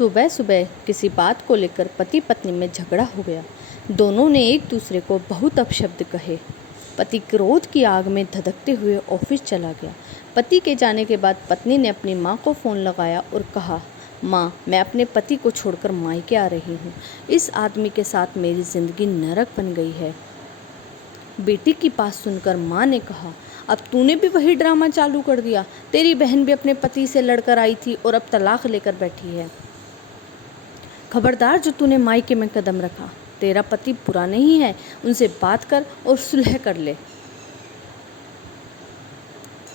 सुबह सुबह किसी बात को लेकर पति पत्नी में झगड़ा हो गया। दोनों ने एक दूसरे को बहुत अपशब्द कहे। पति क्रोध की आग में धधकते हुए ऑफिस चला गया। पति के जाने के बाद पत्नी ने अपनी माँ को फ़ोन लगाया और कहा, माँ, मैं अपने पति को छोड़कर मायके आ रही हूँ। इस आदमी के साथ मेरी ज़िंदगी नरक बन गई है। बेटी की बात सुनकर माँ ने कहा, अब तूने भी वही ड्रामा चालू कर दिया। तेरी बहन भी अपने पति से लड़कर आई थी और अब तलाक लेकर बैठी है। खबरदार जो तूने मायके में कदम रखा। तेरा पति बुरा नहीं है, उनसे बात कर और सुलह कर ले।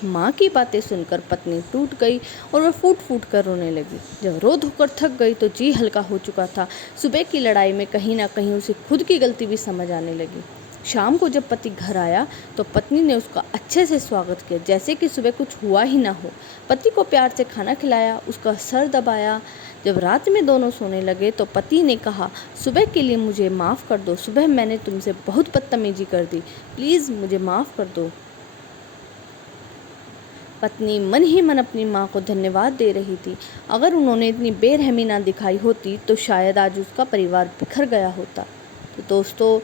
माँ की बातें सुनकर पत्नी टूट गई और वह फूट फूट कर रोने लगी। जब रो धोकर थक गई तो जी हल्का हो चुका था। सुबह की लड़ाई में कहीं ना कहीं उसे खुद की गलती भी समझ आने लगी। शाम को जब पति घर आया तो पत्नी ने उसका अच्छे से स्वागत किया, जैसे कि सुबह कुछ हुआ ही ना हो। पति को प्यार से खाना खिलाया, उसका सर दबाया। जब रात में दोनों सोने लगे तो पति ने कहा, सुबह के लिए मुझे माफ़ कर दो। सुबह मैंने तुमसे बहुत बदतमीजी कर दी, प्लीज़ मुझे माफ़ कर दो। पत्नी मन ही मन अपनी माँ को धन्यवाद दे रही थी। अगर उन्होंने इतनी बेरहमी ना दिखाई होती तो शायद आज उसका परिवार बिखर गया होता। तो दोस्तों,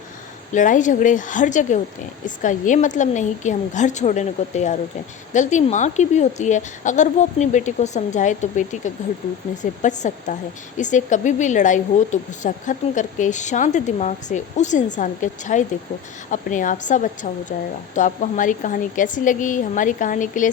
लड़ाई झगड़े हर जगह होते हैं। इसका ये मतलब नहीं कि हम घर छोड़ने को तैयार हो जाएं। गलती माँ की भी होती है। अगर वो अपनी बेटी को समझाए तो बेटी का घर टूटने से बच सकता है। इसे कभी भी लड़ाई हो तो गुस्सा ख़त्म करके शांत दिमाग से उस इंसान की अच्छाई देखो। अपने आप सब अच्छा हो जाएगा। तो आपको हमारी कहानी कैसी लगी? हमारी कहानी के लिए